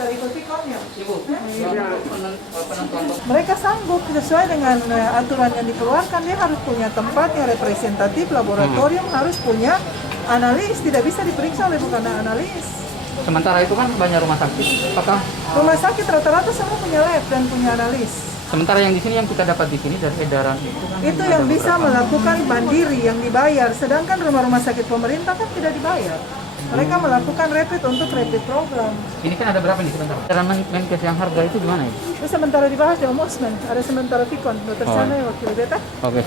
sementara ikut Vkon ya? Ibu, penentuan Mereka sanggup sesuai dengan aturan yang dikeluarkan. Dia harus punya tempat yang representatif, laboratorium, harus punya analis. Tidak bisa diperiksa oleh bukan analis. sementara itu kan banyak rumah sakit. Apakah Rumah sakit rata-rata semua punya lab dan punya analis. sementara yang di sini yang kita dapat di sini dari edaran itu kan Itu ada yang bisa beberapa. melakukan mandiri yang dibayar. Sedangkan rumah-rumah sakit pemerintah kan tidak dibayar. Mereka melakukan rapid untuk rapid program. Ini kan ada berapa nih sebentar? Edaran Menkes yang harga itu gimana ya? Itu sementara dibahas di Ombudsman. Ada sementara Vkon. Dokter Oh. Sana yang wakil beta. Oke.